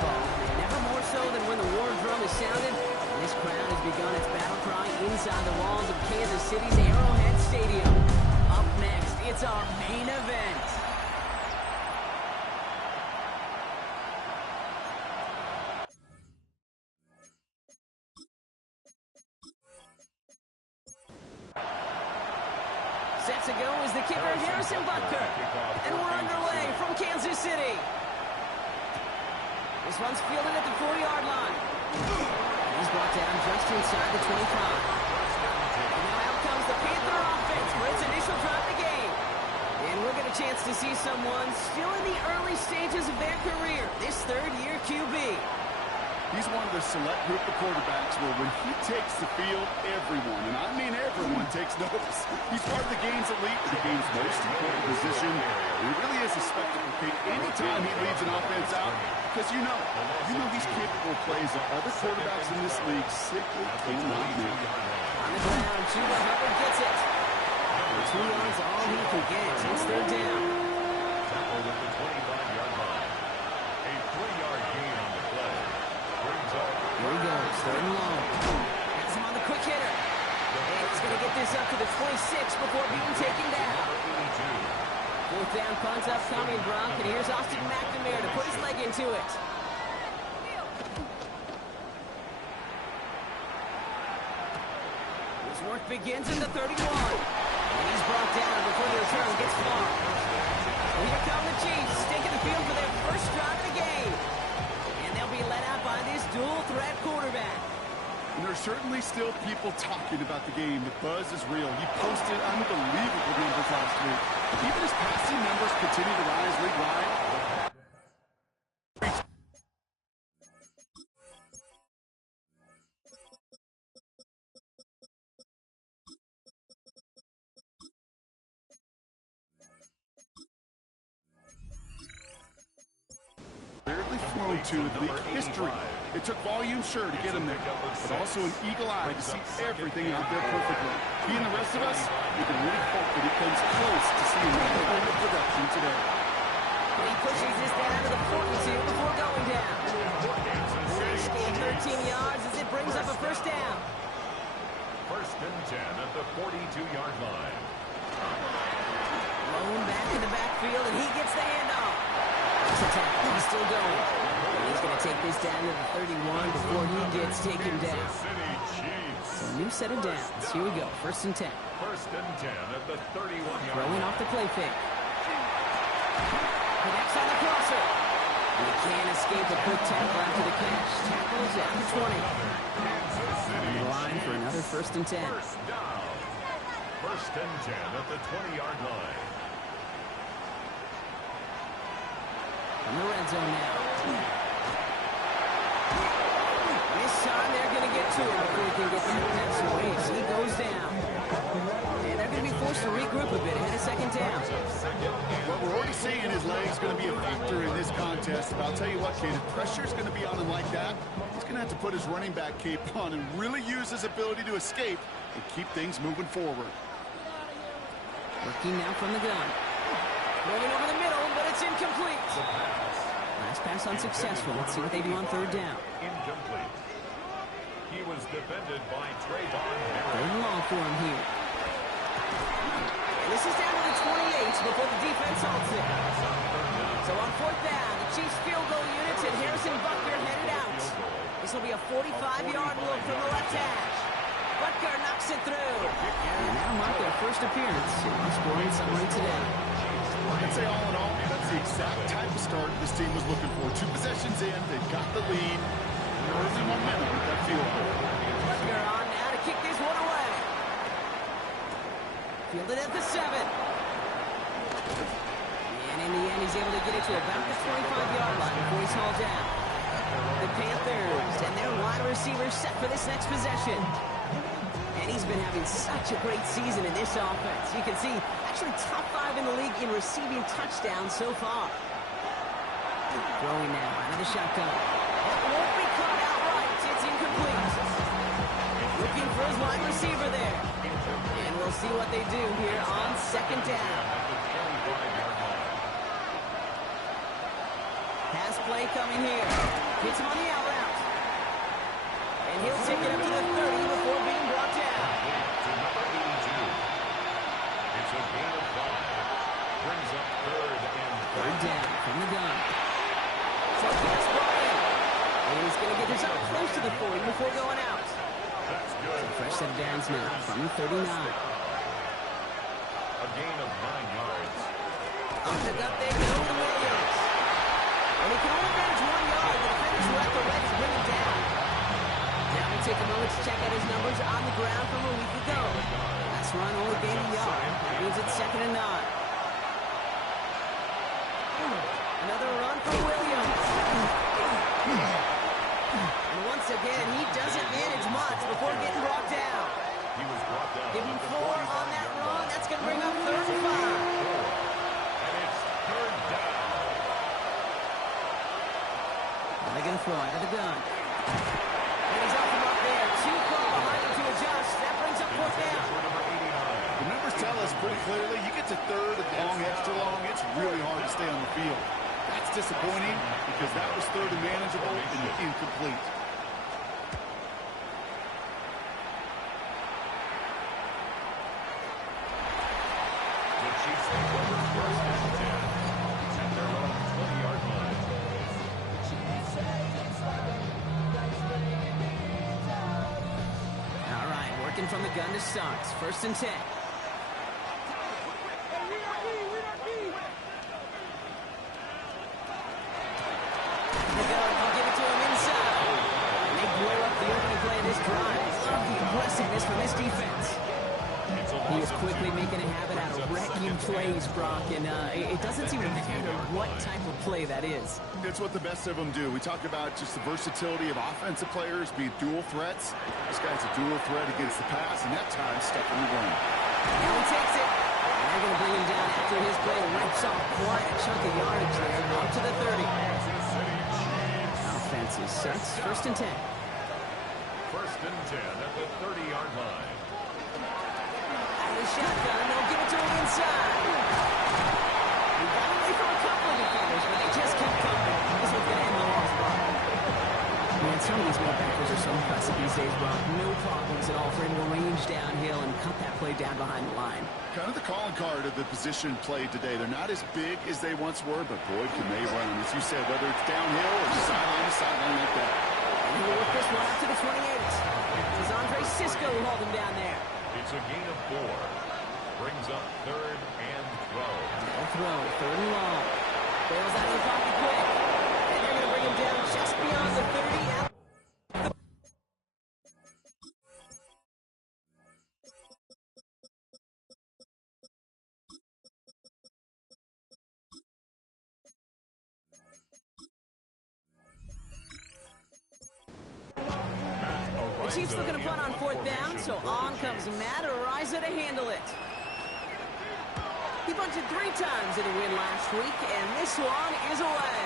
football, and never more so than when the war drum is sounded. And this crowd has begun its battle cry inside the walls of Kansas City's Arrowhead Stadium. Up next, it's our main event. Set to go is the kicker, Harrison Butker. And we're underway from Kansas City. This one's fielded at the 40-yard line. He's brought down just inside the 25. And now out comes the Panther offense for its initial drive of the game. And we'll get a chance to see someone still in the early stages of their career, this third-year QB. He's one of the select group of quarterbacks where when he takes the field, everyone, and I mean everyone, takes notice. He's part of the game's elite, the game's most important position. He really is a spectacle kick anytime he leads an offense out, because you know he's capable of plays that other quarterbacks in this league simply cannot make. On the ground, Chuba Hubbard gets it. 2 yards all he can get. It's third down. Tackle at the 25-yard line. A 3-yard gain on the play. Here he goes, third and long. Has him on the quick hitter. And he's going to get this up to the 26 before being taken down. Fourth down punt upcoming, Brock, and here's Austin McNamara to put his leg into it. His work begins in the 31. And he's brought down before the return gets far. And here come the Chiefs, taking the field for their first drive of the game. And they'll be led out by this dual-threat quarterback. And there's certainly still people talking about the game. The buzz is real. He posted unbelievable numbers last week. Even his passing numbers continue to rise league-wide. Rarely flown to in league history. It took volume, sure, to get him there, but also an eagle eye to see everything out there perfectly. He and the rest of us, we can really hope that he comes close to seeing that kind of production today. He pushes this down to the 42 before going down. Nice gain, 13 yards as it brings up a first down. First and 10 at the 42-yard line. Blown back in the backfield, and he gets the handoff. It's a tackle. He's still going. And he's going to take this down to the 31 before he gets taken down. So a new set of downs. Here we go. First and 10. First and 10 at the 31-yard line. Throwing off the play fake. Connects on the crosser. And he can't escape a quick tackle after the catch. Tackles at the 20. On the line for another first and 10. First down. First and 10 at the 20-yard line. In the red zone now. This time they're going to get to him before he can get that pass away. So he goes down. And they're going to be forced to regroup a bit ahead of second down. Well, we're already seeing his leg's going to be a factor in this contest. But I'll tell you what, Kate, if pressure's going to be on him like that, he's going to have to put his running back cape on and really use his ability to escape and keep things moving forward. Working now from the gun. Rolling over the middle, but it's incomplete. Last pass unsuccessful. Let's see what they do on third down. Incomplete. He was defended by Trayvon. Third and long for him here. And this is down to the 28 before the defense halts it. So on fourth down, the Chiefs field goal units and Harrison Butker headed out. This will be a 45-yard look from the left hash. Butker knocks it through. And that'll mark their first appearance on Scoring Summary today. I'd say all in all, that's the exact type of start this team was looking for. 2 possessions in, they've got the lead. There's the momentum with that field goal. Butker on now to kick this one away. Fielded at the 7. And in the end, he's able to get it to about the 25-yard line before he's hauled down. The Panthers and their wide receivers set for this next possession. And he's been having such a great season in this offense. You can see, actually top 5 in the league in receiving touchdowns so far. Throwing now out of the shotgun. It won't be caught outright. It's incomplete. Looking for his wide receiver there. And we'll see what they do here on second down. Pass play coming here. Hits him on the out route. And he'll take it up to the 30 before being brought down. To number 82. It's a gain of 5. Brings up third down from the gun. Short pass brought in. And he's going to get this up close to the 40 before going out. That's good. Fresh set of downs now from the 39. A gain of 9 yards. Up the gut they go to Williams. And he can only manage 1 yard. The defenders were at the red to bring him down. Now we'll take a moment to check out his numbers on the ground from a week ago. Last run only gained a yard. That means it's 2nd and 9. Another run for Williams. And once again, he doesn't manage much before getting brought down. He was brought down. Give him 4 on that run. That's going to bring up 3rd and 5. And it's 3rd down. Now they're going to throw out of the gun. And he's off the mark there. 2 call behind him to adjust. That brings up 4th down. The numbers tell us pretty clearly, you get to 3rd and long, extra long, it's really hard to stay on the field. That's disappointing because that was 3rd and manageable and incomplete. The Chiefs take over 1st and 10 at their own 20-yard line. All right, working from the gun to start. 1st and 10. The gun will get it to him inside. And they blow up the opening play of this drive. Love the aggressiveness from this defense. He is quickly making a habit out of wrecking plays, Brock, and it doesn't seem to matter what type of play that is. It's what the best of them do. We talk about just the versatility of offensive players being dual threats. This guy's a dual threat against the pass, and that time stuck in the run. Now he takes it. And they're going to bring him down after his play rips off quite a chunk of yardage there, up to the 30. Offense is set. 1st and 10. 1st and 10 at the 30-yard line. Shotgun, they'll give it to him inside. He got away from a couple of defenders, but they just kept coming. This one's going to end the loss, Brock. Man, some of these middlebackers are so impressive these days, Brock. No problems at all for him to range downhill and cut that play down behind the line. Kind of the calling card of the position played today. They're not as big as they once were, but boy, can they run. As you said, whether it's downhill or sideline to sideline like that. And he will work this one out to the 28. This is Andre Cisco who hold him down there. It's a gain of 4. Brings up 3rd and throw. They'll throw, 3rd and long. Bails out of the pocket quick. And they're going to bring him down just beyond the 30. Out. The Chiefs looking to punt on 4th down, so on comes Matt Araiza to handle it. He punted 3 times in a win last week, and this one is away.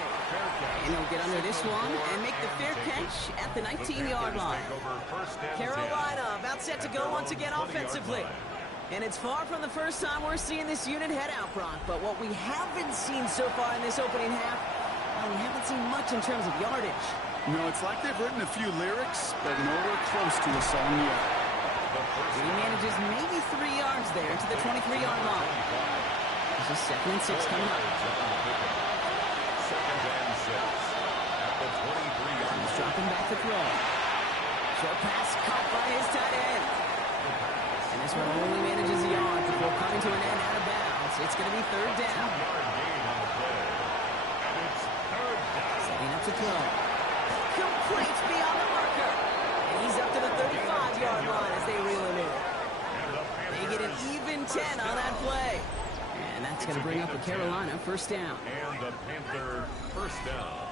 And he'll get under this one and make the fair catch at the 19-yard line. Carolina about set to go once again offensively. And it's far from the first time we're seeing this unit head out, Brock. But what we haven't seen so far in this opening half, well, we haven't seen much in terms of yardage. You know, it's like they've written a few lyrics, but nowhere close to a song yet. He manages maybe 3 yards there to the 23-yard line. This is 2nd and 6 coming up. 2nd and 6 at the 23-yard line. He's dropping back to throw. Short pass caught by his tight end. And this one only manages a yard before coming to an end out of bounds. It's going to be 3rd down. 2-yard gain on the play. And it's 3rd down. Setting up to throw. Complete beyond the marker. And he's up to the 35-yard line as they reel him in. They get an even 10 on that play. And that's going to bring up a Carolina 1st down. And the Panther 1st down.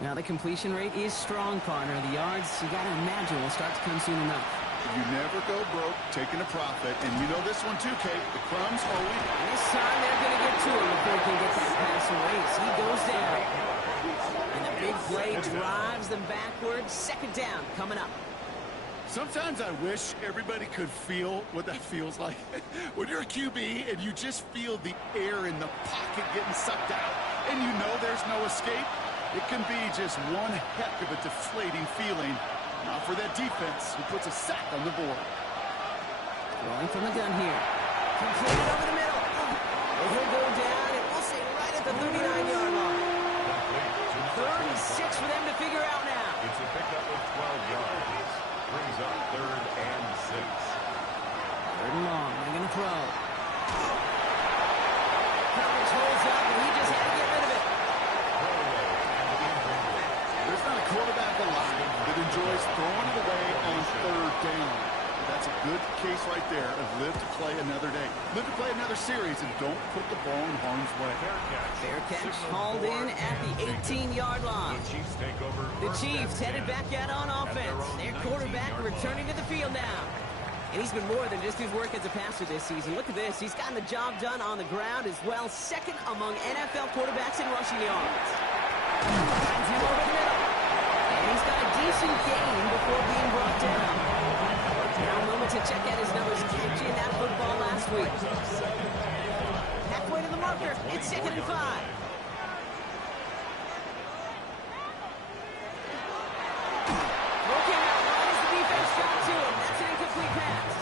Now the completion rate is strong, partner. The yards, you got to imagine, will start to come soon enough. You never go broke taking a profit. And you know this one too, Kate. The crumbs always. And this time they're going to get to him before he can get that pass away. So he goes down. And the big play drives them backwards. 2nd down coming up. Sometimes I wish everybody could feel what that feels like. When you're a QB and you just feel the air in the pocket getting sucked out and you know there's no escape, It can be just one heck of a deflating feeling. Not for that defense who puts a sack on the board. Throwing from the gun here. Completed over the middle. He'll go down, and we'll say right at the 39-yard line. 36 for them to figure out now. It's a pickup of 12 yards. Brings up 3rd and 6. 3rd and long. They're going to throw. Coverage holds up, and he just had to get rid of it. There's not a quarterback alive that enjoys throwing it away on 3rd down. That's a good case right there of live to play another day. Live to play another series and don't put the ball in harm's way. Fair catch hauled in at the 18-yard line. The Chiefs headed back out on offense. Their quarterback returning to the field now. And he's been more than just his work as a passer this season. Look at this. He's gotten the job done on the ground as well. 2nd among NFL quarterbacks in rushing yards. Finds him over the middle. And he's got a decent gain before being brought down. Now a moment to check out his numbers catching that football last week. Halfway to the marker. It's 2nd and 5. Broken out right as the defense got to him. That's an incomplete pass.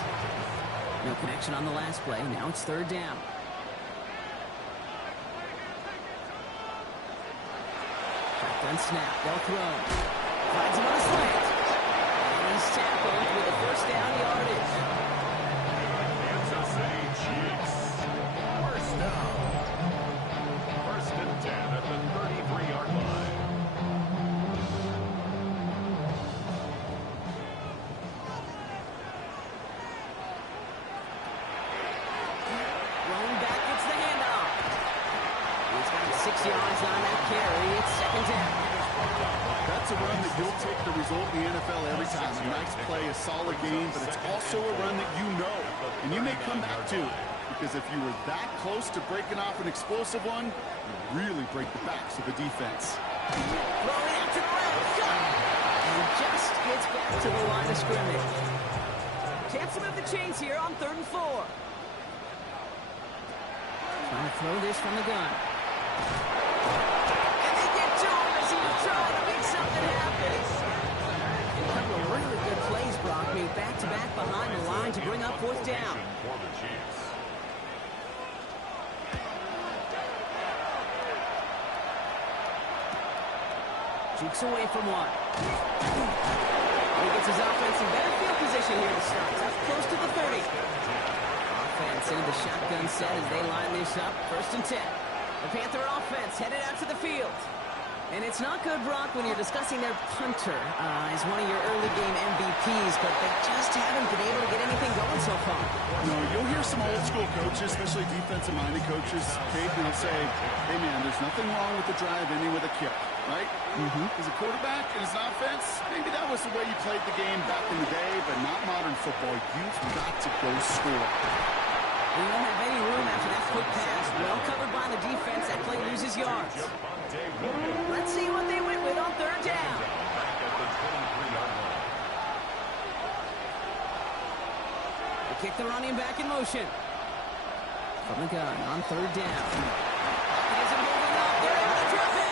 No connection on the last play. Now it's 3rd down. Shotgun snap. They'll throw. Finds him on the slant. He's tackled with a 1st down yardage. Kansas City Chiefs. 1st down. 1st and 10 at the 33-yard line. Rolling back gets the handoff. He's got 6 yards on that carry. It's 2nd down. That's a run that you'll take the result in the NFL every time. A nice play, a solid game, but it's also a run that you know, and you may come back to. Because if you were that close to breaking off an explosive one, you really break the backs of the defense. Throwing out to the left. And just gets back to the line of scrimmage. Chance to move the chains here on 3rd and 4. Trying to throw this from the gun. Trying to make something happen. And a couple of really good plays, Brock, made back-to-back behind the line to bring up 4th down. For the Chiefs. Jukes away from one. He gets his offense in better field position here to start. Up close to the 30. Offense into the shotgun set as they line this up. 1st and 10. The Panther offense headed out to the field. And it's not good, Brock, when you're discussing their punter as one of your early game MVPs, but they just haven't been able to get anything going so far. No, you'll hear some old school coaches, especially defensive-minded coaches, Kate, who'll say, hey, man, there's nothing wrong with the drive ending with a kick, right? As a quarterback and as an offense, maybe that was the way you played the game back in the day, but not modern football. You've got to go score. We don't have any room after that quick pass. Well covered by the defense. That play loses yards. Let's see what they went with on 3rd down. They kick the running back in motion. From the gun on 3rd down. He isn't holding up. They're able to drop it.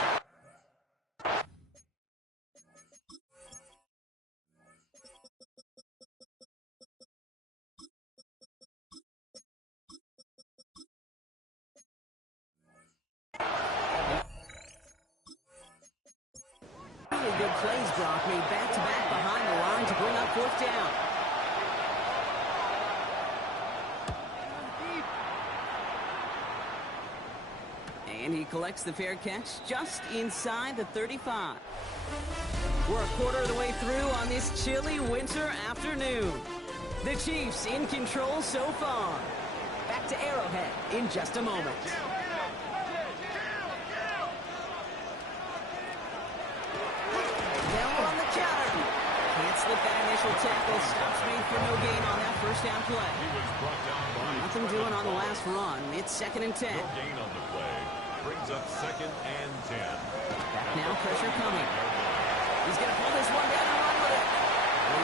Really good plays, Brock, made back-to-back behind the line to bring up 4th down. And he collects the fair catch just inside the 35. We're a quarter of the way through on this chilly winter afternoon. The Chiefs in control so far. Back to Arrowhead in just a moment. With that initial tackle, stops made for no gain on that 1st down play. Nothing doing on the last run. It's 2nd and 10. No gain on the play. Brings up 2nd and 10. Back now, pressure coming. He's going to pull this one down and run with it.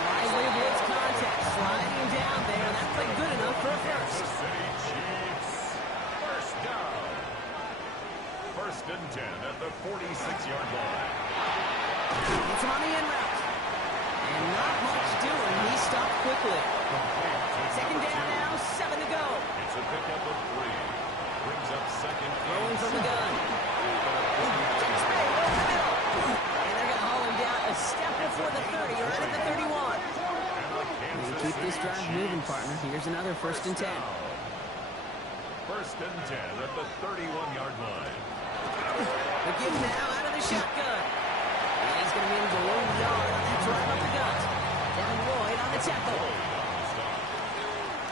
Wisely blitz contact, sliding down there. That played good enough for a 1st. Chiefs. 1st down. 1st First and 10 at the 46-yard line. It's on the in route. And not much doing. He stopped quickly. Second down now, 7 to go. It's a pickup of 3. Brings up second. Throwing from the gun. Takes Bay over the middle. And they're going to haul him down a step before the 30, right at the 31. And keep this drive moving, partner. Here's another first and 10. First and 10 at the 31-yard line. The give now out of the shotgun. And he's going to be able to load the yard on that drive up the gut. Devin Lloyd on the tackle.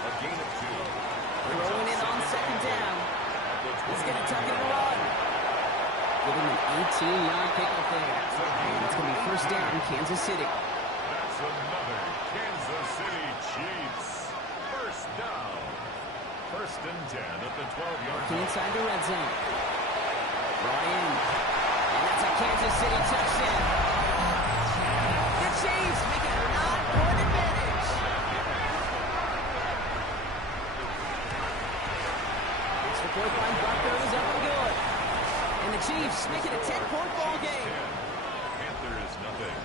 A gain of 2. Throwing it on second down. He's going to tuck it and run. Give him an 18-yard pickup there. And it's going to be first down, Kansas City. That's another Kansas City Chiefs. First down. First and 10 at the 12-yard line. Inside the red zone. Brought in. And that's a Kansas City touchdown. The Chiefs make it a 9-point advantage. Extra point by Butker is up and good. And the Chiefs make it a 10-point ball game. Panthers nothing.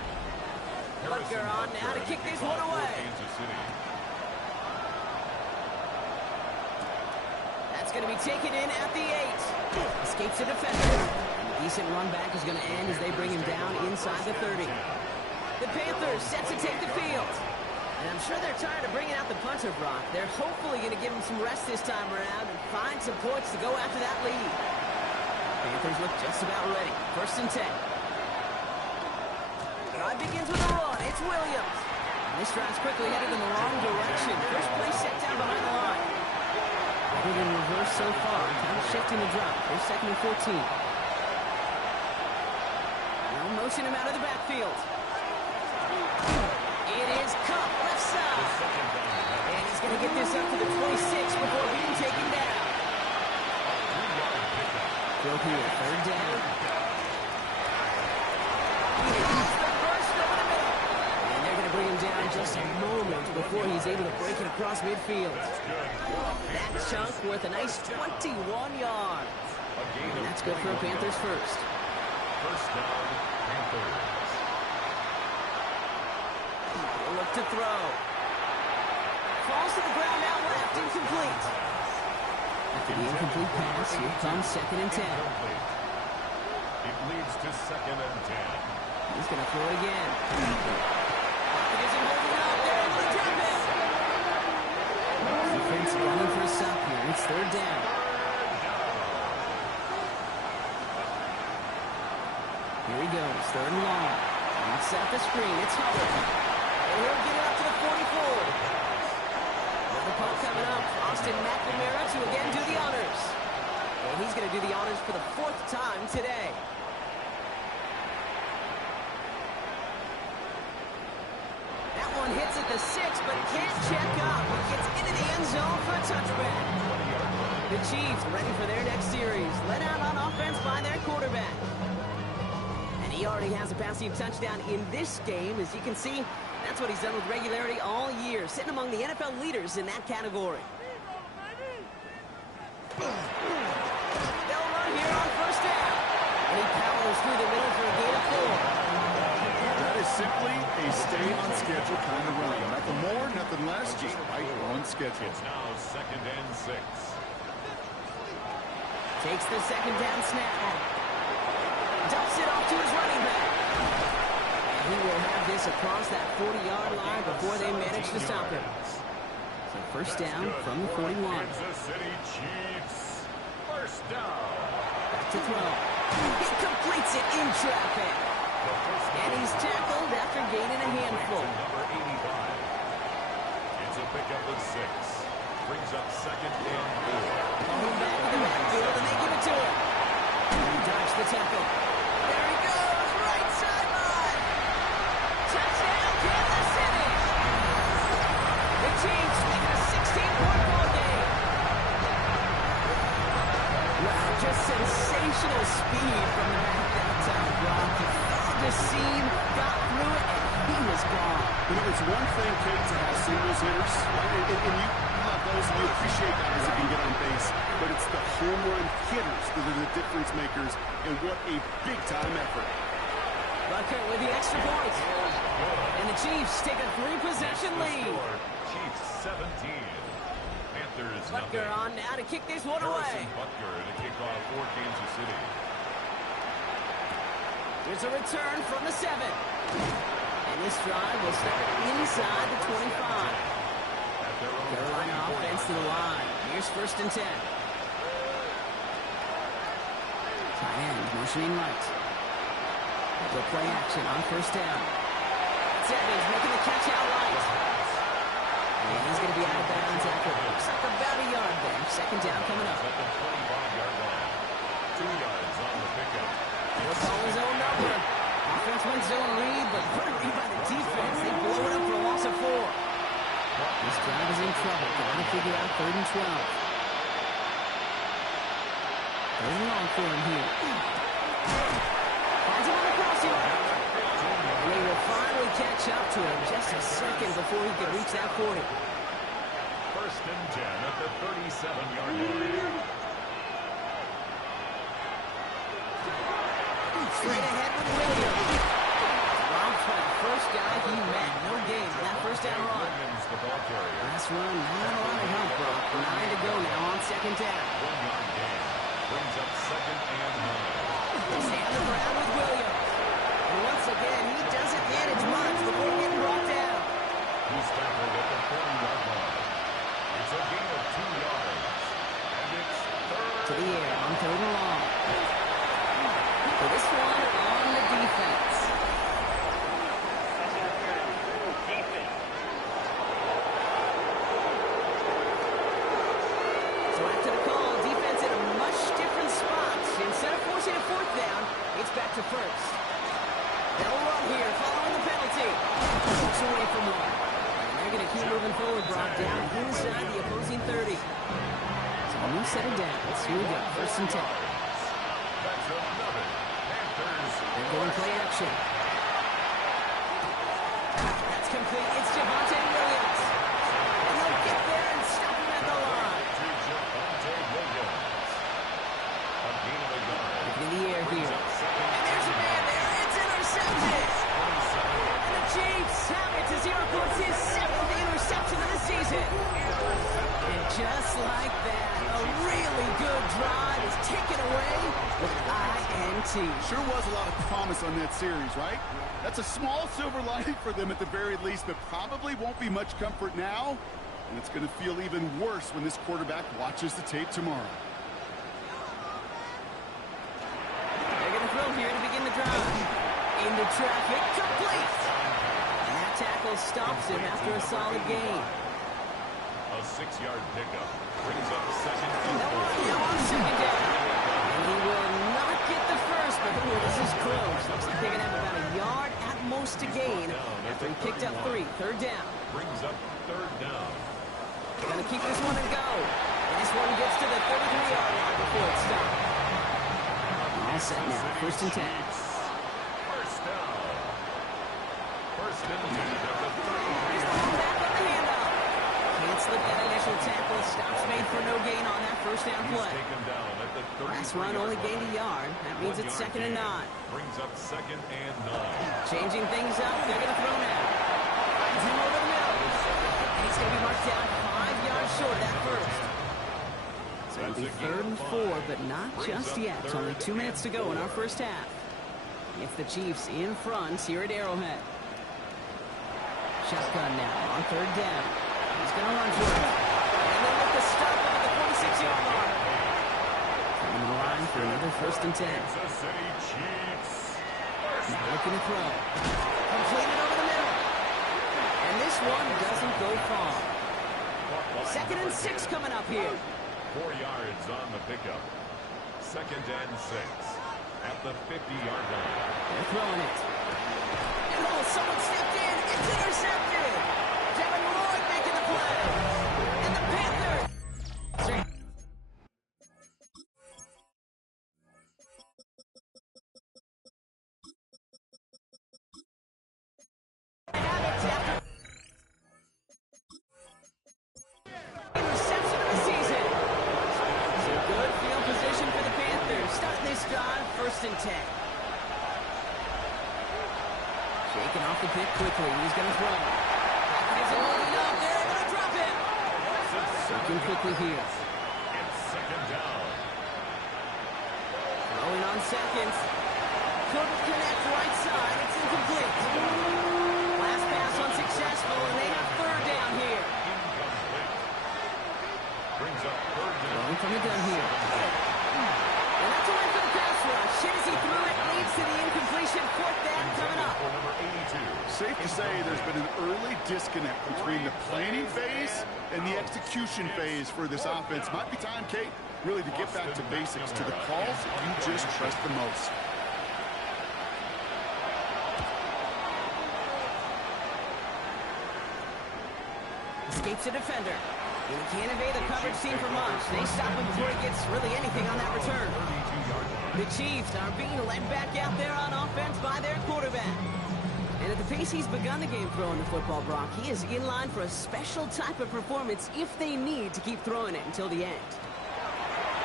Butker on now to kick this one away. Kansas City. That's going to be taken in at the 8. Escapes the defender. And the decent run back is going to end as they bring him down inside the 30. The Panthers set to take the field. And I'm sure they're tired of bringing out the punter, Brock. They're hopefully going to give him some rest this time around and find some points to go after that lead. Panthers look just about ready. First and 10. Drive begins with a run. It's Williams. And this drive's quickly headed in the wrong direction. First play set down behind the line. Headed in reverse so far. Kind of shifting the drop. There's second and 14. Now motion him out of the backfield. It is Cup, left side. And he's going to get this up to the 26 before being taken down. Throw here, third down. The burst over the middle. And they're going to bring him down just a moment before he's able to break it across midfield. That chunk worth a nice 21 yards. And that's good for a Panthers first. First down, Panthers. Look to throw. Falls to the ground out left, incomplete. After the incomplete pass, here comes second and 10. It leads to second and 10. He's going to throw it again. Pocket isn't holding out there. Able to drop it. Defense running for a stop here. It's third down. Here he goes, third and long. And set the screen. It's Hubbard. And he'll get it up to the 44. With the punt coming up, Austin McNamara to again do the honors. And he's going to do the honors for the 4th time today. That one hits at the 6, but can't check up. He gets into the end zone for a touchback. The Chiefs ready for their next series. Let out on offense by their quarterback. And he already has a passing touchdown in this game. As you can see, that's what he's done with regularity all year, sitting among the NFL leaders in that category. They'll run here on first down. And he powers through the middle for a gain of 4. That is simply a stay on schedule kind of run. Nothing more, nothing less, just right on schedule. It's now second and 6. Takes the second down snap. Dumps it off to his running back. And he will have this across that 40-yard line before they manage to stop him. So first down from the 41. Kansas City Chiefs. First down. Back to throw. He completes it in traffic. And he's tackled after gaining a handful. Number 85. It's a pickup of 6. Brings up second and 4. Coming back to the backfield, and they give it to him. And he dodged the tackle. There he goes, right sideline. Touchdown, Kansas City. The Chiefs make it a 16-point ball game. Wow, just sensational speed from the back that time, Brock. He found the seam, got through it, and he was gone. You know, it's one thing, Kate, to have singles hitters, right? And you love close, and you appreciate guys that can get on base, but it's the home run hitters that are the difference makers, and what a big-time effort. Bucker with the extra point. And the Chiefs take a 3-possession lead. Chiefs 17. Panthers Bucker nothing. on now to kick this one away. Bucker to kick off for Kansas City. There's a return from the 7. And this drive will start inside the 25. Carolina offense to the line. Here's 1st and 10. Tight end motioning right. They'll play action on 1st down. It's Evans making the catch out right. And he's going to be out of bounds after it looks like about a yard there. 2nd down coming up. At the 25-yard line. 2 yards on the pickup. He'll call his own number. Offense wins zone read, but put a read by the defense. They blow it up for a loss of 4. This drive is in trouble. Got to figure out 3rd and 12. 3rd and long for him here. Finds him on the crossing route. And they will finally catch up to him just a second before he can reach that 40. 1st and 10 at the 37-yard line. Straight ahead with Williams. Robbed by the first guy he met. No gain on that 1st down run. Last run, not a lot of help, bro. 9 to go now on 2nd down. 1-yard gain. Brings up 2nd and 9. Stand the ground with Williams. And once again, he doesn't manage much before getting brought down. He's tackled at the 40-yard line. It's a gain of 2 yards. And it's 3rd. To the air on 3rd and long. For this one on the defense. So after the call, defense in a much different spot. Instead of forcing a 4th down, it's back to 1st. They'll run here following the penalty. Looks away from one. And they're going to keep moving forward, brought down inside the opposing 30. So a new set of downs. Here we go, 1st and 10. That's another. Panthers. They're going play action. That's complete. It's Javonte Williams. And they'll get there and stop him at the line. To Javonte Williams. A gain of a yard. In the air here. Up 2nd. And there's a man there. It's intercepted. And the Chiefs have it as he records his 7th interception of the season. And just like that, a really good drive is taken away with INT. Sure was a lot of promise on that series, right? That's a small silver lining for them at the very least, but probably won't be much comfort now. And it's going to feel even worse when this quarterback watches the tape tomorrow. They're going to throw here to begin the drive. Into traffic, complete. And that tackle stops him after a solid gain. A 6-yard pickup. Brings up 2nd and Now 4. on 2nd down. And he will not get the first, but this is close. Looks like they're going to have about a yard at most to gain after he picked up 3. 3rd down. Brings up 3rd down. Going to keep this one and go. And this one gets to the 33-yard line before it's stopped. All set now. 1st and 10. 1st down. 1st and 10 at the 33. He's the back on the handoff. Can't slip that initial tackle. Stops made for no gain on that 1st down He's play. taken down at the 33. Last run only gained a yard. That means it's 2nd and 9. Brings up 2nd and 9. Changing things up. They're going to throw now. Finds him over the middle. And he's going to be marked down 5 yards short of that 1st. So it'll be 3rd and 4, but not just yet. Only 2 minutes to go in our 1st half. It's the Chiefs in front here at Arrowhead. Shotgun now on 3rd down. He's going to run for it. And they'll make the stop at the 46-yard line. Coming to the line for another 1st and 10. Kansas City Chiefs. Now looking to throw. Completed over the middle. And this one doesn't go far. 2nd and 6 coming up here. 4 yards on the pickup. 2nd and 6 at the 50-yard line. They're throwing it. And oh, someone stepped in. It's intercepted. Devin Lloyd making the play. And the Panthers. first and 10. Shaking off the pick quickly. He's going to throw. He's loading up. They're going to drop it. Working quickly here. It's second down. Throwing on seconds. Couldn't connect right side. It's incomplete. Last pass unsuccessful, and they have third down here. Incomplete. Brings up third down. Throwing from the gun here. And that's a win for the pass rush. Shit as he threw it. Leads to the incompletion. Fourth down coming up. For number 82. Safe to say there's been an early disconnect between the planning phase and the execution phase for this offense. Might be time, Kate, really to get back to basics, to the calls that you just trust the most. Escapes a defender. And he can't evade the coverage team for much. They stop him before he gets really anything on that return. The Chiefs are being led back out there on offense by their quarterback. And at the pace he's begun the game throwing the football, Brock, he is in line for a special type of performance if they need to keep throwing it until the end.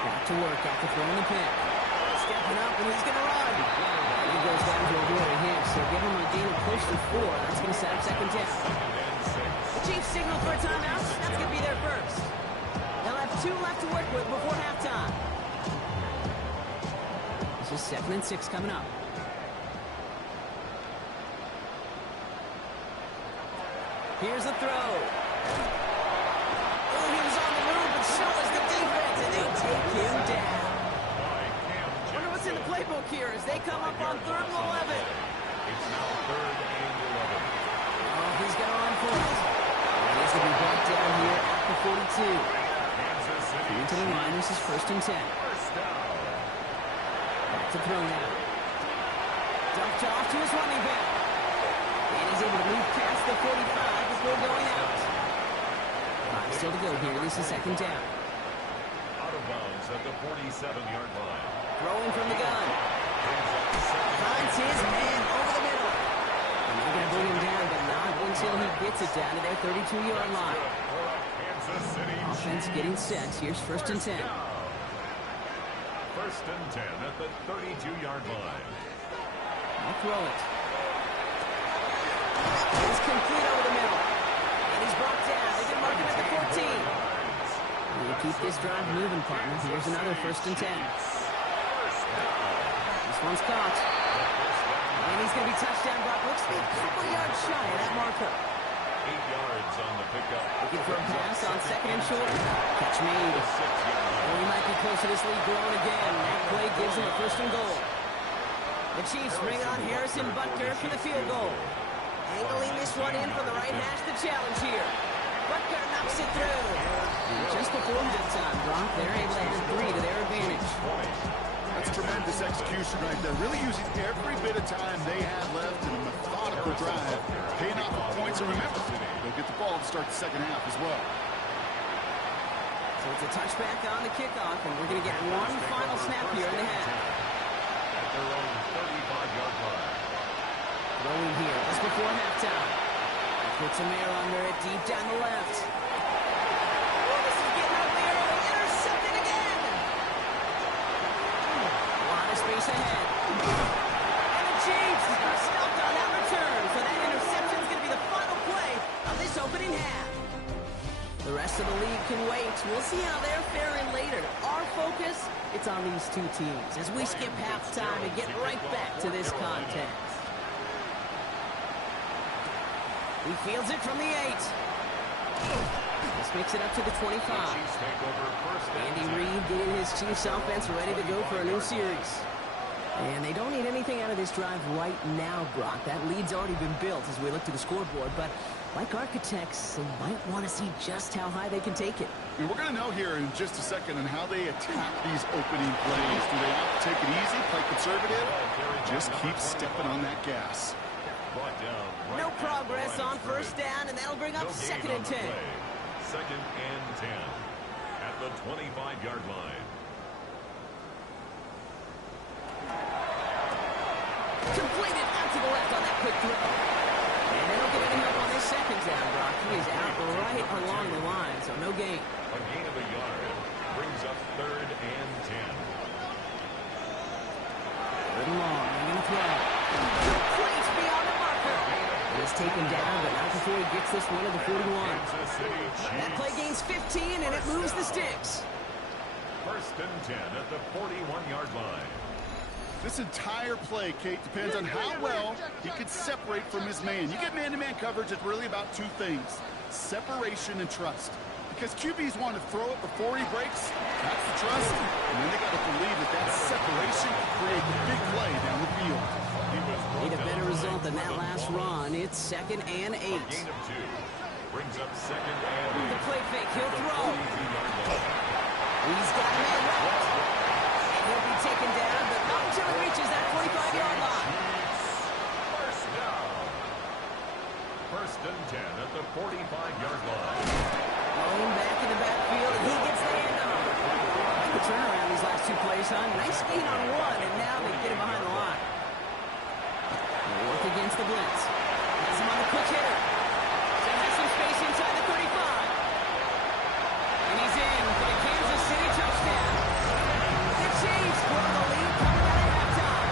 Back to work after throwing the pick. Stepping up, and he's going to run. And he goes down to a Rory Hicks. They'll give him a gain of close to 4. That's going to set up second down. The Chiefs signal for a timeout. That's going to be their first. They'll have 2 left to work with before halftime. This is 2nd and 6 coming up. Here's a throw. Oh, he was on the move, but so is the defense, and they take him down. Wonder what's in the playbook here as they come up on 3rd and 11. It's now 3rd and 11. Oh, he's going to run for it. And he's going to be brought down here at the 42. Kansas City. Into the line, this is 1st and 10. First down. Back to throw now. Dumped off to his running back. And he's able to move past the 45 before going out. 5 still to go here. This is 2nd down. Out of bounds at the 47-yard line. Throwing from the gun. Finds his man over the middle. And they're going to bring him down, but not until he gets it down to their 32-yard line. Kansas City. Offense getting set. Here's 1st and 10. 1st and 10 at the 32-yard line. I'll throw it. It's complete over the middle. And he's brought down. They can mark him at the 14. We'll keep this drive moving, partner. Here's another 1st and 10. This one's caught. And he's going to be touchdown. Brock looks to be a couple yards shy of that marker. 8 yards on the pickup. Looking for a pass on 2nd and short. Catch made. Oh, he might be close to this lead growing again. That play gives him a 1st and goal. The Chiefs bring on Harrison Butker for the field goal. Angling this one in from the right hash, the challenge here. Butker knocks it through. And just before halftime, Brock, they're able to add 3 to their advantage. That's tremendous execution right there. Really using every bit of time they have left in a methodical drive. Paying off the points. And remember, they'll get the ball to start the 2nd half as well. So it's a touchback on the kickoff, and we're going to get one final snap here in the half. At their own 35-yard line. Throwing here just before halftime. Puts some air under it deep down the left. Oh, this is getting out there. Intercepted again. A lot of space ahead. And the Chiefs are stopped on that return. So that interception is going to be the final play of this opening half. The rest of the league can wait. We'll see how they're faring later. Our focus, it's on these 2 teams as we skip halftime and get right back to this contest. He fields it from the 8. This makes it up to the 25. Andy Reid getting his Chiefs offense ready to go for a new series. And they don't need anything out of this drive right now, Brock. That lead's already been built as we look to the scoreboard. But like architects, they might want to see just how high they can take it. And we're going to know here in just a second on how they attack these opening plays. Do they opt to take it easy, play conservative, just keep stepping on that gas? No progress on 1st down, and that'll bring up 2nd and 10. 2nd and 10 at the 25-yard line. Completed out to the left on that quick throw. And they don't get any help on this 2nd down, Brock. He is out right along the line, so no gain. A gain of a yard brings up 3rd and 10. Third and long. They're going to throw. Complete beyond the marker. He's taken down, but not before he gets this one to the 41. That play gains 15, and it moves the sticks. First and 10 at the 41-yard line. This entire play, Kate, depends on how well he can separate from his man. You get man-to-man coverage, it's really about two things: separation and trust. Because QBs want to throw it before he breaks, that's the trust, and then they got to believe that that separation can create the big play down the field. Need a better result than that last run. It's 2nd and 8. Gain of 2. Brings up 2nd and 8. The play fake, he'll throw. He's got a man left. And he'll be taken down, but not until he reaches that 45-yard line. First down. First and 10 at the 45-yard line. Going back in the backfield, and he gets the handoff. The turnaround these last two plays, huh? Nice gain on one, and now they get him behind the line. They work against the blitz. Has him on the quick hitter. So has some space inside the 35. And he's in for the Kansas City touchdown. The Chiefs grow the lead coming out of halftime.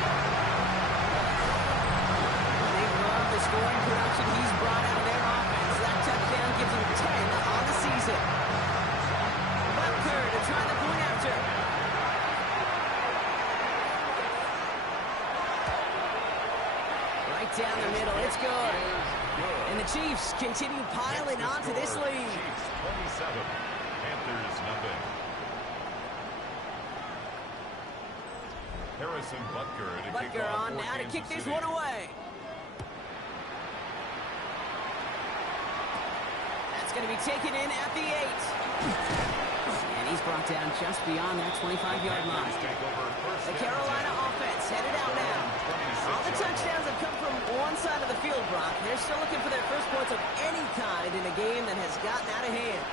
They love the scoring production he's brought out of their offense. That touchdown gives him 10 on the season. Butker to try the point after. Right down the middle, it's good. And the Chiefs continue piling on to this lead. Chiefs 27, Panthers nothing. Harrison Butker to kick Butker off on for now to Kansas kick this City. one away. That's going to be taken in at the 8. And he's brought down just beyond that 25-yard line. The Carolina offense headed out now. All the touchdowns have come from one side of the field, Brock. They're still looking for their first points of any kind in a game that has gotten out of hand.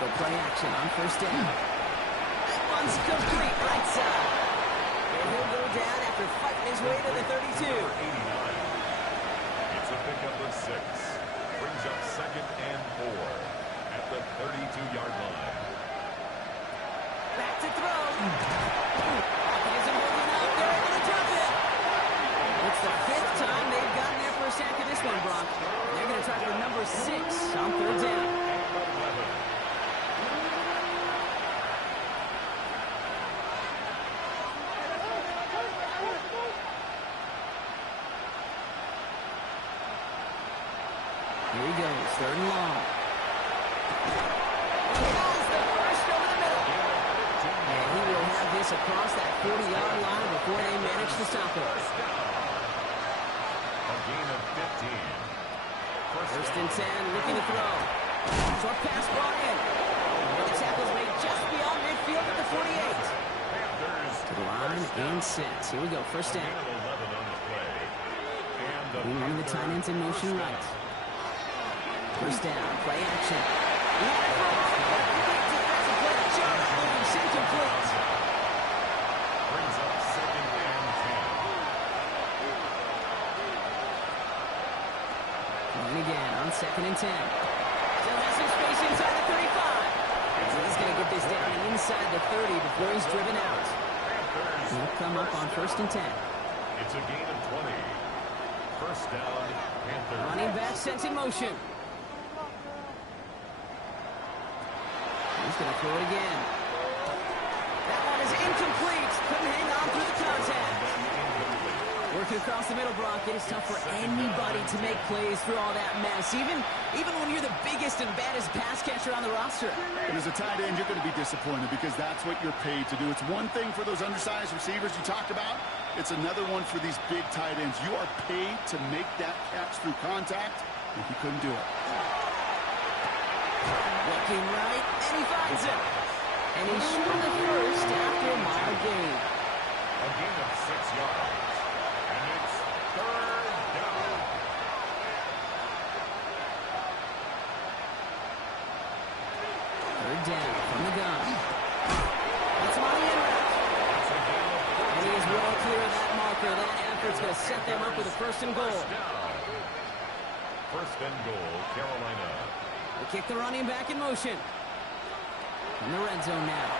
Go play action on first down. That one's complete right side. And he'll go down after fighting his way to the 32. 89. It's a pickup of 6. Brings up 2nd and 4 at the 32-yard line. Back to throw. Isn't holding up. They're able to drop it. It's the 5th time they've gotten their first sack of this one, Brock. They're going to try for number 6 on third down. Here he goes, third and long. He has the first over the middle. And he will have this across that 40-yard line before they manage to stop it. A gain of 15. First and 10, looking to throw. Short pass brought in. And the tackle's made just beyond midfield at the 48. Panthers To the line and set. Here we go, first down. 11 on the play. And the One of the tight ends in motion right. First down, play action. Defensive play to Jarrett Williams, incomplete. brings up 2nd and 10. And again on 2nd and 10. Still has some space inside the 35. He's going to get this down inside the 30 before he's driven out. Panthers. He'll come up on first and 10. It's a gain of 20. First down, Panthers. Running back sent in motion. He's going to throw it again. That one is incomplete. Couldn't hang on through the contact. Working across the middle, Brock. It is tough for anybody to make plays through all that mess, even when you're the biggest and baddest pass catcher on the roster. And as a tight end, you're going to be disappointed because that's what you're paid to do. It's one thing for those undersized receivers you talked about. It's another one for these big tight ends. You are paid to make that catch through contact, and he couldn't do it. Looking right, and he finds it. And he's short the first after a mild gain. A gain of 6 yards. And it's third down. Third down from the gun. That's money in route. And he is well clear of that marker. That effort's going to set them up with a first and goal. First and goal, Carolina. They kick the running back in motion. In the red zone now.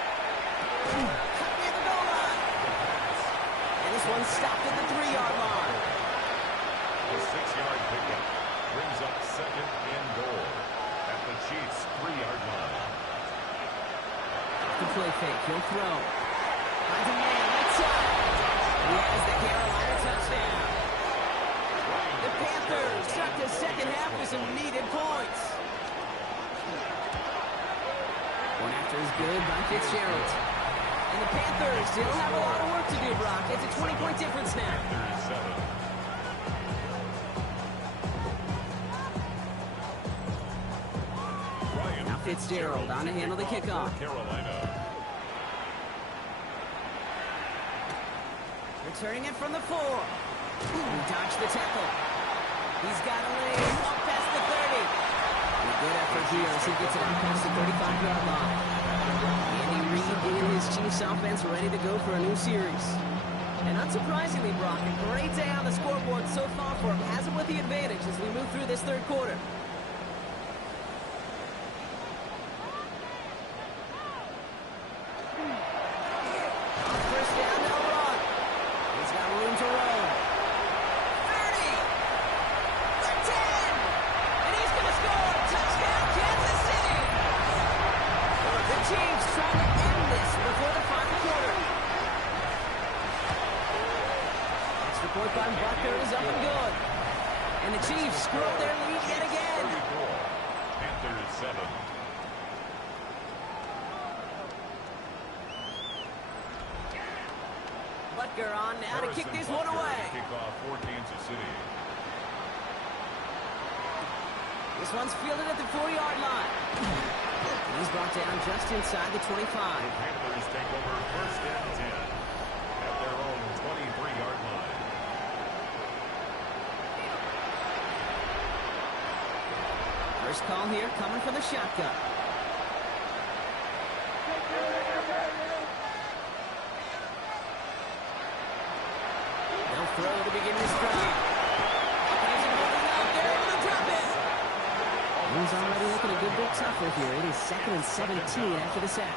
Cut near the goal line. This one's stopped at the 3-yard line. A 6-yard pickup brings up second and goal at the Chiefs' 3-yard line. The play fake. He'll throw. Finds a man right side. He has the Carolina touchdown. The Panthers start the second half with some needed points. One after is good by Fitzgerald. And the Panthers still have a lot of work to do, Brock. It's a 20-point difference now. Panthers 7. Now Fitzgerald on to handle the kickoff. Carolina. Returning it from the 4. He dodged the tackle. He's got a lane up past the 30. And a good effort here as he gets it out past the 35-yard line. Andy Reid in his Chiefs offense ready to go for a new series. And unsurprisingly, Brock, a great day on the scoreboard so far for him. Has him with the advantage as we move through this third quarter. First down, they'll run. He's got room to roam. 30. The 10. And he's going to score. Touchdown, Kansas City. The Chiefs trying to end this before the final quarter. Extra point by Butker is up and good. And the Chiefs grow their lead yet again. 34. Panthers 7. Butker on now to kick this one away. Kickoff for Kansas City. This one's fielded at the 4-yard line. He's brought down just inside the 25. The Panthers take over first and 10 at their own 23-yard line. First call here coming from the shotgun. They'll throw to begin this drive. He's moving up. They're able to drop it. He's already looking a good bit tougher here. It is 2nd and 17 after the sack.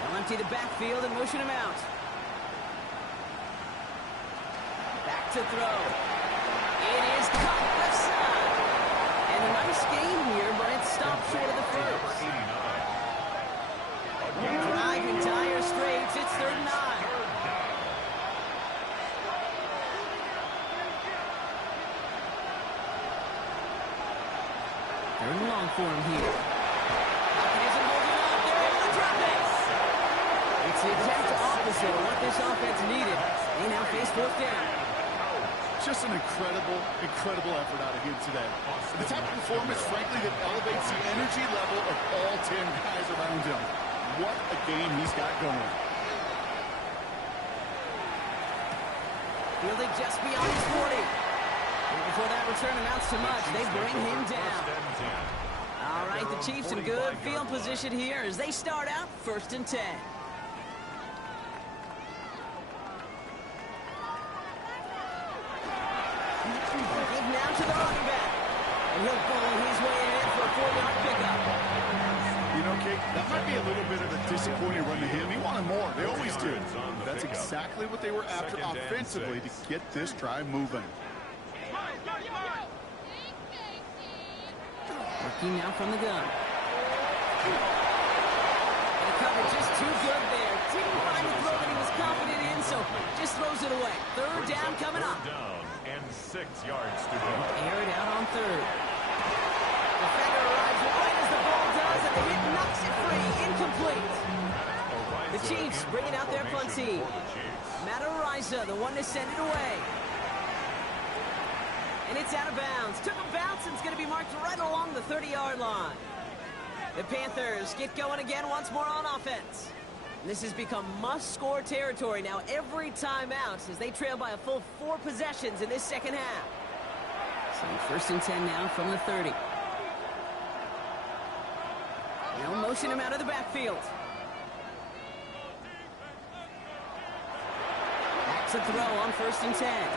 They'll empty the backfield and motion him out. Back to throw. It is caught left side. And a nice gain here, but it's stopped short of the first. Drive entire straights. It's 3rd and 9. Third and long for him here. He isn't holding up. They're able to drop it. It's the exact opposite of what this offense needed. They now face 4th down. Just an incredible effort out of him today. The type of performance, frankly, that elevates the energy level of all 10 guys around him. What a game he's got going. Fielded just beyond his 40. And before that return amounts to much, they bring him down. All right, the Chiefs in good field position here as they start out 1st and 10. Give now to the running back. And he'll pull his way in for a 4-yard pickup. You know, Kate, that might be a little bit of a disappointing run to him. He wanted more. They always do. That's exactly what they were after offensively to get this drive moving. Working now from the gun. And the coverage is too good there. Didn't find the throw that he was confident in, so just throws it away. 3rd down coming up. 3rd down and 6 yards to go. Air it out on 3rd. Defender arrives right as the ball does, and the hit knocks it free. Incomplete. The Chiefs bringing out their punt team. Matt Ariza, the one to send it away. And it's out of bounds. Took a bounce and it's going to be marked right along the 30-yard line. The Panthers get going again once more on offense. This has become must-score territory now every time out as they trail by a full 4 possessions in this second half. So 1st and 10 now from the 30. They'll motion him out of the backfield. Back to throw on 1st and 10.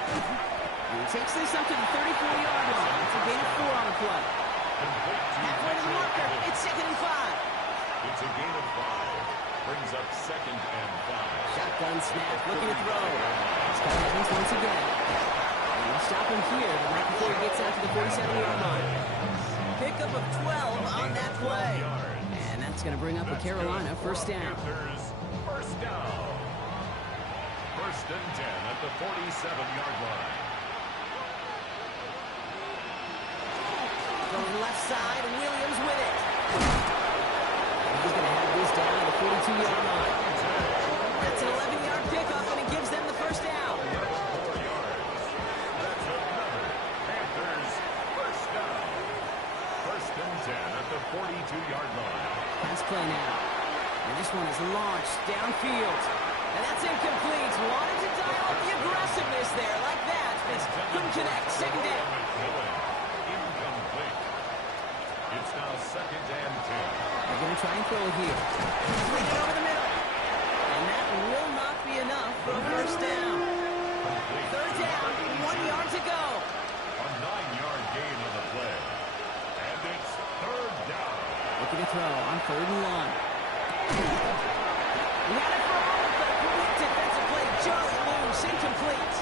And he takes this up to the 34-yard line. It's a gain of 4 on the play. Halfway to the marker. It's 2nd and 5. It's a gain of 5. Brings up 2nd and 5. Shotgun snap, looking to throw. Scott Evans once again. And they'll stop him here, but not before he gets out to the 47-yard line. Pickup of 12 on that play. And that's going to bring up a Carolina first down. First down. First and 10 at the 47-yard line. Going left side, and Williams with it. And he's going to have this down at the 42-yard line. That's an 11-yard pickup, and it gives them the first down. 4 yards. That's another Panthers first down. First and 10 at the 42-yard line. Pass play now. And this one is launched downfield. And that's incomplete. Wanted to dial up the aggressiveness there like that, but couldn't connect. Second down. Incomplete. It's now 2nd and 10. They're going to try and throw here. Bring it over the middle. And that will not be enough for a first down. Third down, 1 yard to go. A 9-yard gain on the play. And it's third down. Looking to throw on 3rd and 1. He had it for a moment, but a quick defensive play just loose, incomplete.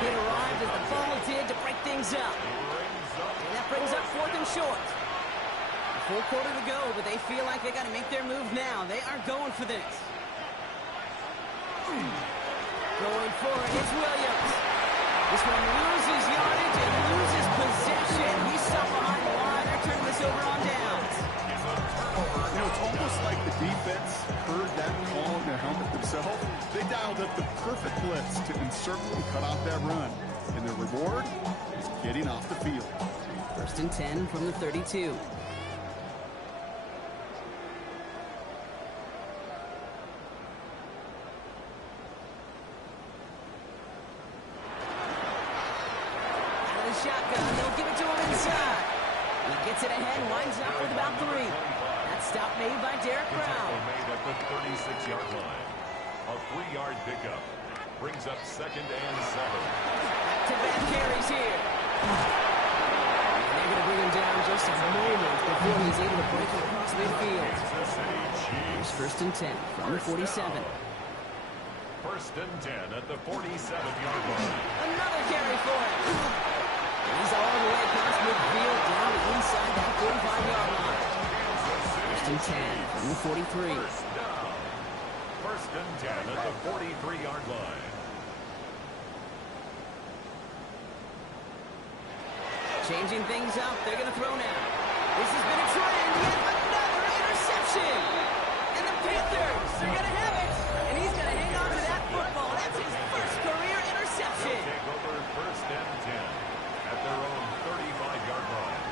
It arrived as the ball did to break things up. And that brings up 4th and short. A full quarter to go, but they feel like they got to make their move now. They are going for this. Going for it, it's Williams. This one loses yardage and loses possession. He's stuck behind the line. They're turning this over on downs. You know, it's almost like the defense heard that call in their helmet themselves. They dialed up the perfect blitz to encircle and cut off that run. And their reward is getting off the field. First and 10 from the 32. Out of the shotgun, they'll give it to him inside. He gets it ahead, winds up with about 3. That stop made by Derek Brown. Made at the 36-yard line. A 3-yard pickup. Brings up 2nd and 7. Back-to-back carries here. And they're going to bring him down just a moment before he's able to break it across midfield. Here's first and 10 from the 47. First and 10 at the 47-yard line. Another carry for him. And he's all the way across midfield down inside that 45-yard line. First and 10 from the 43. First down. First and 10 at the 43-yard line. Changing things up. They're going to throw now. This has been a trend. Yet another interception. And the Panthers are going to have it. And he's going to hang on to that football. That's his first career interception. Take over first and 10 at their own 35-yard line.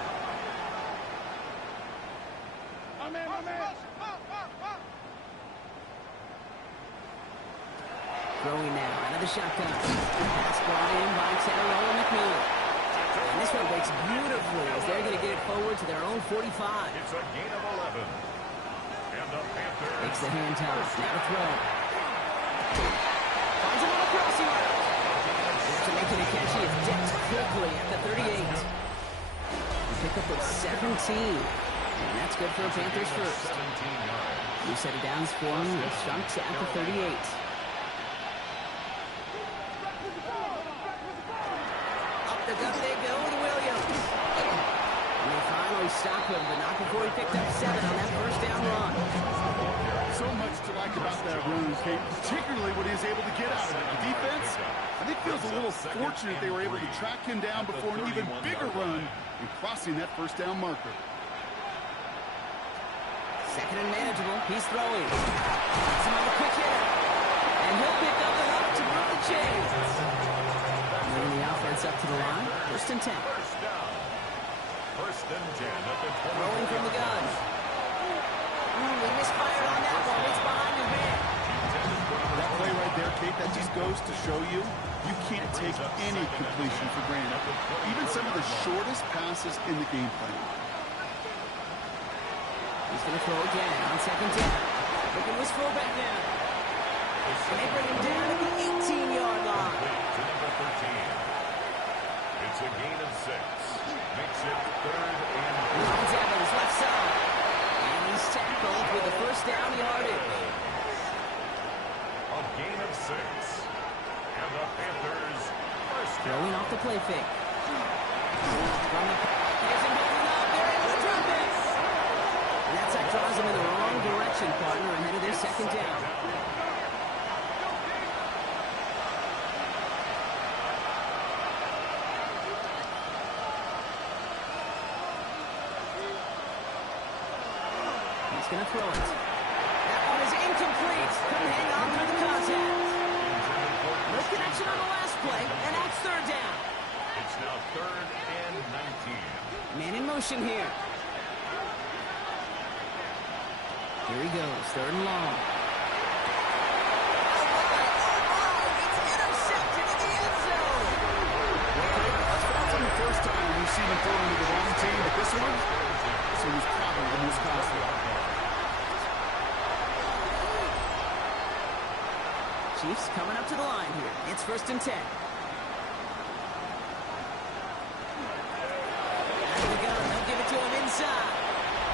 Throwing now out of the shotgun. Pass brought in by Tyrell McMillan. And this one breaks beautifully as they're going to get it forward to their own 45. It's a gain of 11. And the Panthers Takes the hand toss. Now to throw. Finds him on a crossing route. To making a catch, he is decked quickly at the 38. A pickup of 17. And that's good for a Panthers first. 17 yards. New set of downs for him. The Sharks at the 38. The gut they go with Williams. And they finally stop him, but not before he picked up 7 on that first down run. So much to like about that run, Kate, particularly what he was able to get out of it. The defense, I think, feels a little fortunate they were able to track him down before an even bigger run and crossing that first down marker. Second and manageable. He's throwing. That's him on the quick hitter. And he'll pick up enough to move the chains. Moving the offense up to the line. First and 10. First down. First and 10 at the 20. Rolling from the gun. He misfired on that one. It's behind his man. That play right there, Kate, that just goes to show you can't take any completion for granted. Even some of the shortest passes in the game plan. He's going to throw again on second down. Looking this fullback now. And they bring him down at the 18-yard line. To number 13. It's a gain of 6. Makes it third and 4. Lines Evans left side. And he He's tackled with the first down yardage. A gain of 6. And the Panthers first down. Throwing off the play fake. Here's him holding up. They're able to drop it. And that draws them in the wrong direction, partner, ahead of their second down. He's going to throw it. That one is incomplete. Couldn't hang on through the contact. No connection on the last play, and that's third down. It's now 3rd and 19. Man in motion here. Here he goes, 3rd and long. It's intercepted in the end zone. That's not the first time we've seen him throw into the wrong team, but this one was probably the most costly. Chiefs coming up to the line here. It's 1st and 10. Out of the gun, they'll give it to him inside.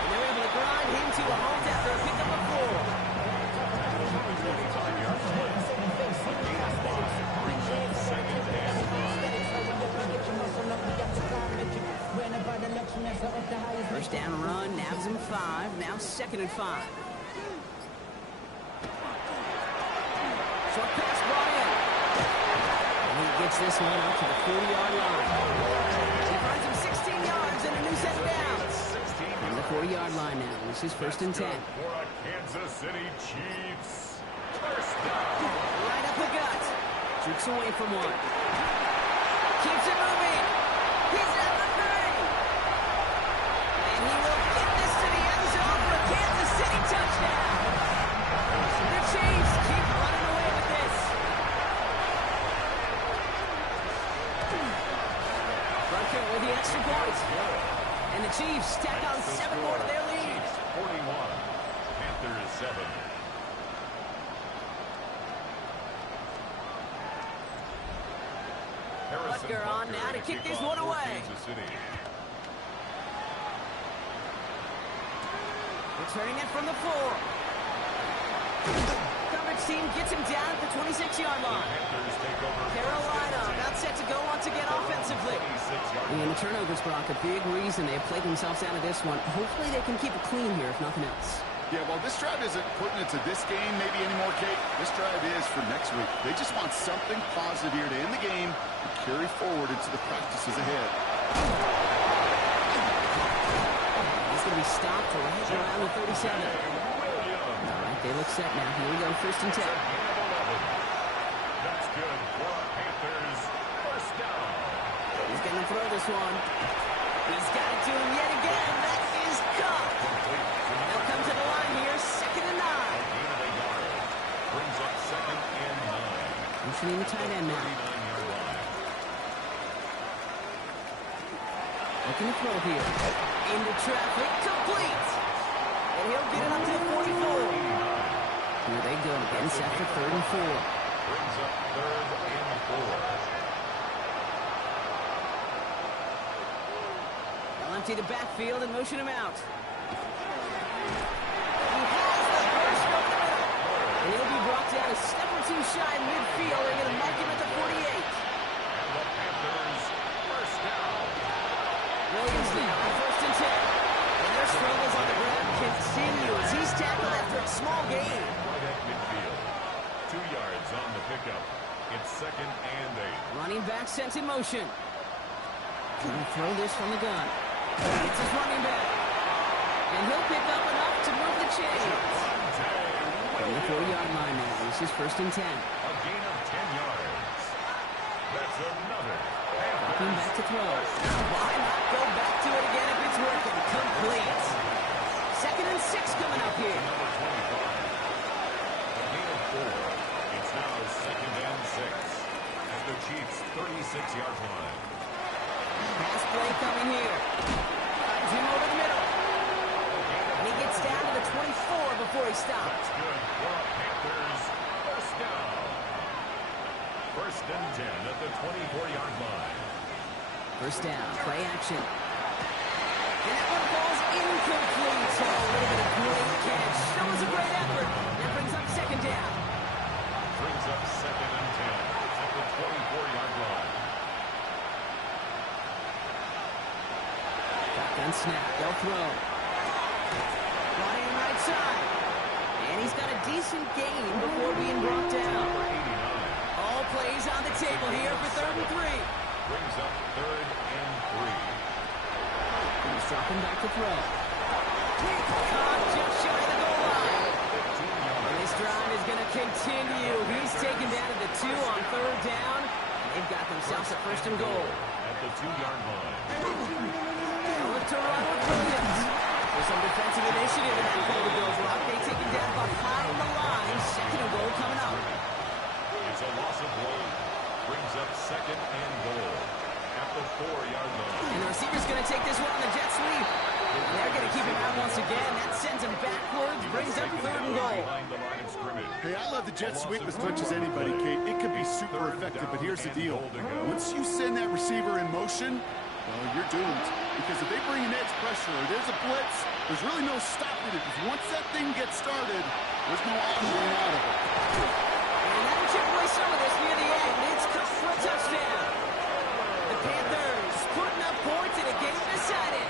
And they're able to grind him to a halt after a pickup of 4. First down run, nabs him 5. Now 2nd and 5. Short pass brought in. And he gets this one up to the 40-yard line. He finds him 16 yards and a new set of downs. On the 40-yard line now. This is 1st and 10. For a Kansas City Chiefs. First down. Right up the gut. Jukes away from one. Keeps it moving. He's at the 30. And he will get this to the end zone for a Kansas City touchdown. The Chiefs keep running away with this. Butker with the extra point. And the Chiefs tack on 7 more to their lead. 41. Panthers 7. Butker on now to kick this one away. Returning it from the 4. Coverage team gets him down at the 26-yard line. Carolina about set to go once again offensively. And the turnovers, Brock, a big reason they have played themselves out of this one. Hopefully they can keep it clean here, if nothing else. Yeah, well, this drive isn't putting it to this game maybe anymore, Kate. This drive is for next week. They just want something positive here to end the game and carry forward into the practices ahead. He's going to be stopped right around the 37. All right, they look set now. Here we go, 1st and 10. That's good for Panthers. First down. He's going to throw this one. He's got it to him yet again. That is caught. They'll come to the line here, 2nd and 9. Brings up 2nd and 9. Motioning the tight end now. Looking to throw here. Into traffic, complete. And he'll get it up to the 44. Here they go, again set for 3rd and 4. Brings up 3rd and 4. They'll empty the backfield and motion him out. He has the first over the middle. And he'll be brought down a step or 2 shy in midfield. They're going to mark him at the 48. And the Panthers first down. Williams now on 1st and 10. And their struggles on the ground continue as he's tackled after a small gain. Right at midfield. 2 yards on the pickup. It's 2nd and 8. Running back sent in motion. Gonna throw this from the gun. It's his running back. And he'll pick up enough to move the chains. From the 4-yard line now. This is 1st and 10. A gain of 10 yards. That's another. Looking back to throw. Why not go back to it again if it's working? Complete. 2nd and 6 coming up here. Number 25. A gain of 4. It's now 2nd and 6. At the Chiefs' 36-yard line. Pass play coming here. Finds him over the middle. And he gets down to the 24 before he stops. That's good for Panthers. First down. 1st and 10 at the 24-yard line. First down, play action. And that one falls incomplete. So a little bit of great catch. Still was a great effort. That brings up second down. Brings up 2nd and 10 at the 24-yard line. Shotgun snap. They'll throw. Running right side. And he's got a decent gain before being brought down. All plays on the table here for 3rd and 3. Brings up 3rd and 3. He's dropping back to throw. Caught just shy of the goal line. And this drive is going to continue. He's taken down at the 2 on 3rd down. They've got themselves a 1st and goal. At the 2-yard line. They'll look to run with Williams. There's some defensive initiative in that Golden Bills rock. They take it down behind the line. 2nd and goal coming up. It's a loss of 1. Brings up 2nd and goal at the 4-yard line. And the receiver's going to take this one on the jet sweep. And they're going to keep him out once again. That sends him backwards, brings up 3rd and goal. Behind the line of scrimmage. Hey, I love the jet sweep as much as anybody, Kate. It could be super effective, but here's the deal. Once you send that receiver in motion, well, you're doomed. Because if they bring an edge pressure or there's a blitz, there's really no stopping it. Because once that thing gets started, there's no option out of it. And that'll chip away some of this near the end. It's caught for a touchdown. The Panthers putting up points in a game decided.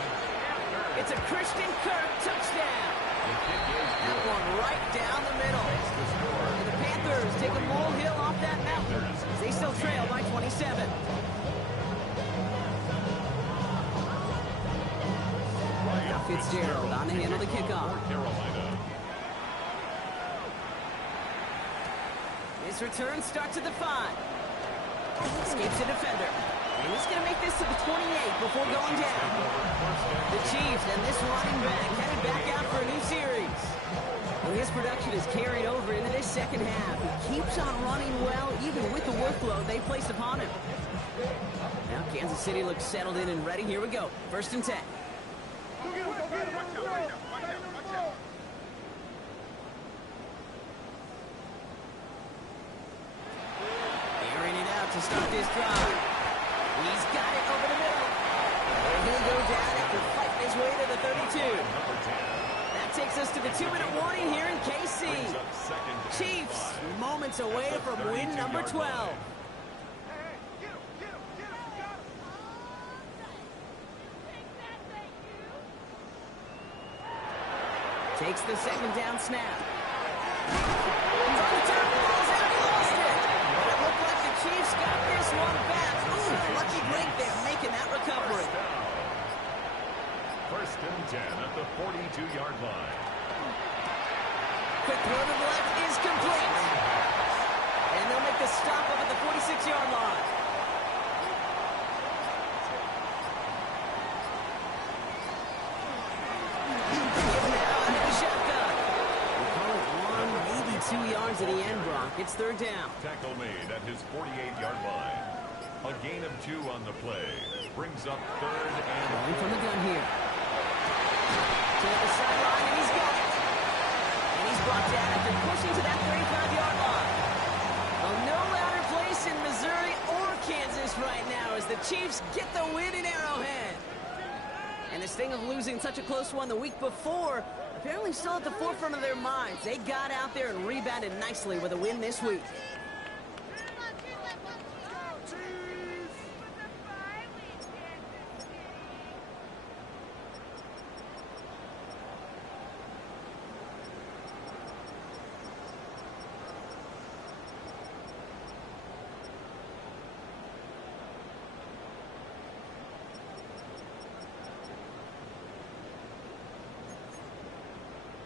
It's a Christian Kirk touchdown. That one right down the middle. And the Panthers take a molehill off that mountain. They still trail by 27. Now Fitzgerald on the handle of the kickoff. This return starts at the 5. Escapes the defender. And he's going to make this to the 28 before going down. The Chiefs and this running back headed back out for a new series. Well, his production is carried over into this second half. He keeps on running well, even with the workload they placed upon him. Now Kansas City looks settled in and ready. Here we go. 1st and 10. Airing it out to start this drive. He's got it over the middle. And he'll go down after fighting his way to the 32. That takes us to the 2-minute warning here in KC. Chiefs moments away from win number 12. Takes the 2nd down snap. He's on the turn, falls out, he lost it. But it looked like the Chiefs got this one back. Ooh, lucky break there, making that recovery. 1st and 10 at the 42-yard line. Quick throw to the left is complete. And they'll make the stop up at the 46-yard line. Shotgun. We'll call it 1, maybe 2 yards at the end, Brock. It's 3rd down. Tackle made at his 48-yard line. A gain of 2 on the play. Brings up 3rd and Going from the gun here. To the sideline, and he's got it. And he's brought down after pushing to that 35-yard line. Well, no louder place in Missouri or Kansas right now as the Chiefs get the win in Arrowhead. And this thing of losing such a close one the week before apparently still at the forefront of their minds. They got out there and rebounded nicely with a win this week.